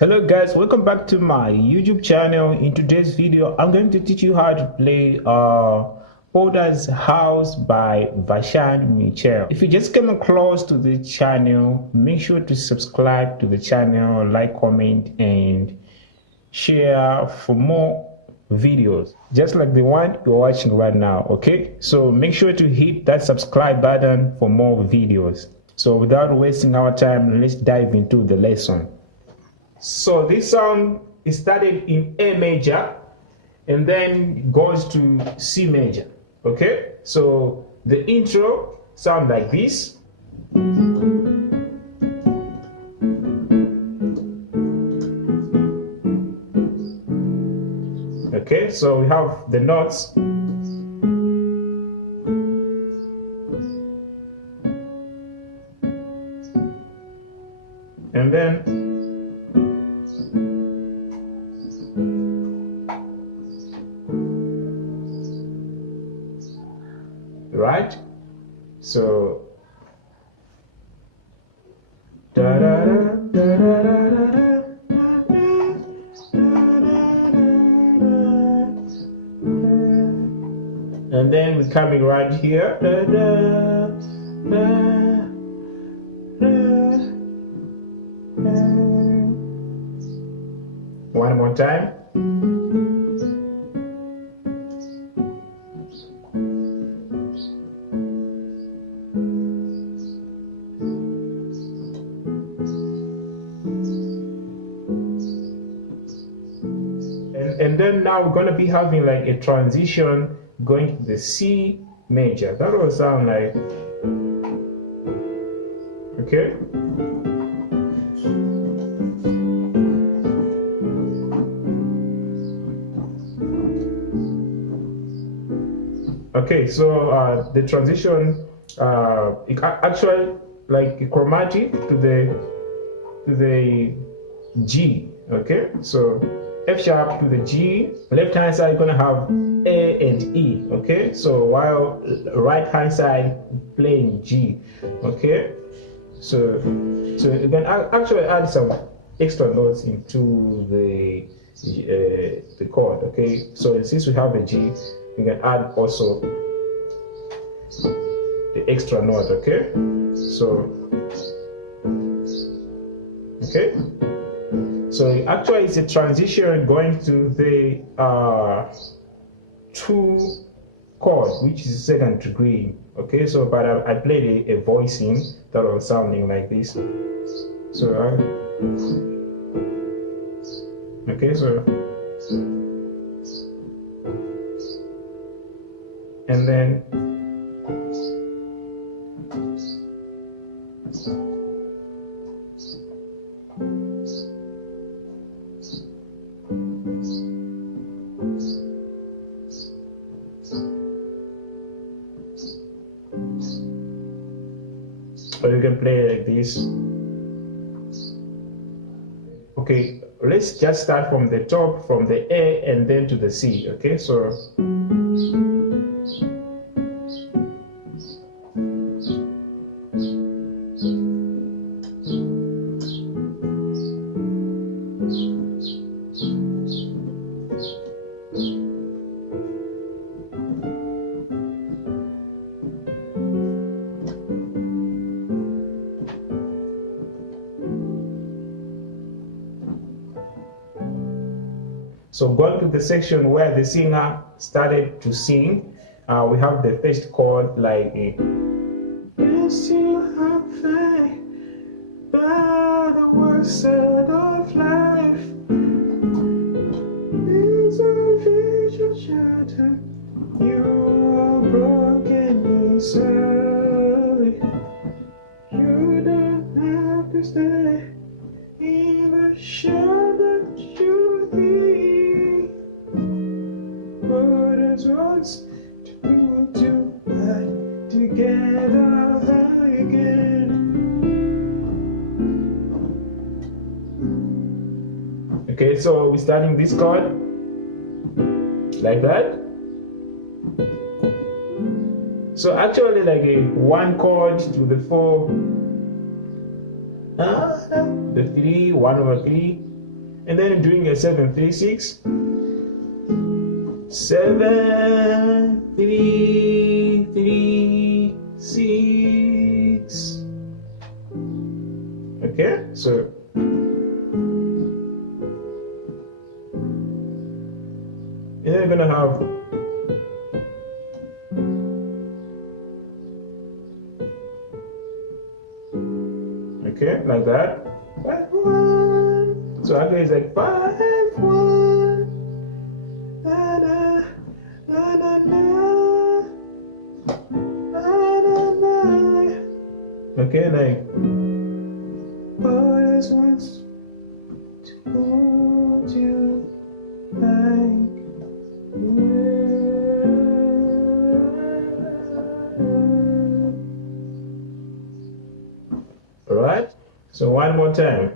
Hello guys, welcome back to my YouTube channel. In today's video, I'm going to teach you how to play Oda's House by Vashawn. If you just came across to the channel, make sure to subscribe to the channel, like, comment, and share for more videos just like the one you're watching right now. Okay, so make sure to hit that subscribe button for more videos. So without wasting our time, let's dive into the lesson. So this song is started in A major and then goes to C major. Okay, so the intro sounds like this. Okay, so we have the notes. And then right, so da da da da da da da. And then we're coming right here. Da, da, da, da, da. One more time. And then now we're going to be having like a transition going to the C major. That will sound like, okay? Okay, so the transition, it actually like a chromatic to the G. Okay, so F sharp to the G, left hand side gonna have A and E. Okay, so while right hand side playing G. Okay, so you can actually add some extra notes into the chord. Okay, so since we have a G, we can add also the extra note. Okay, so okay. So actually it's a transition going to the 2 chord, which is second degree. Okay, so but I played a voicing that was sounding like this. So okay, so and then or you can play like this. Okay, let's just start from the top, from the A and then to the C. Okay, so going to the section where the singer started to sing, we have the first chord like a yes, you have faith by the word of life. Is a future shattered, you are broken easily. You don't have to stay in the shadow that you need. Put us once to back together again. Okay, so we're starting this chord like that. So actually like a 1 chord to the 4, the 3, 1/3, and then doing a 7-3-6, 7-3-3-6. Okay, so and then we're gonna have okay, like that. 5-1. So actually it's like 5-1. Na, na, na, na, na. Na, na, na. Okay, like I just want to hold you like all right, so one more time.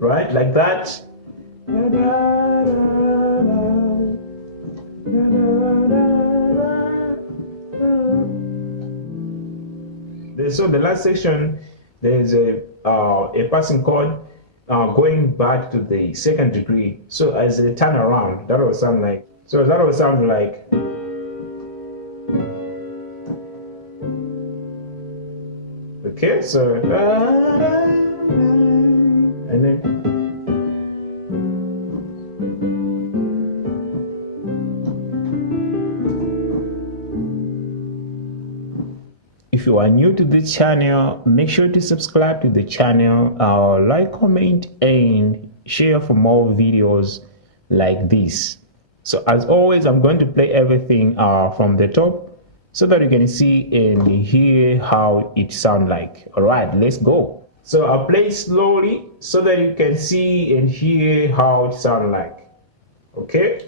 Right, like that. So the last section, there's a passing chord going back to the second degree. So as a turn around, that will sound like. So that will sound like. Okay, so and then. If you are new to this channel, make sure to subscribe to the channel, like, comment, and share for more videos like this. So as always, I'm going to play everything from the top so that you can see and hear how it sounds like. All right, let's go. So I'll play slowly so that you can see and hear how it sounds like. Okay?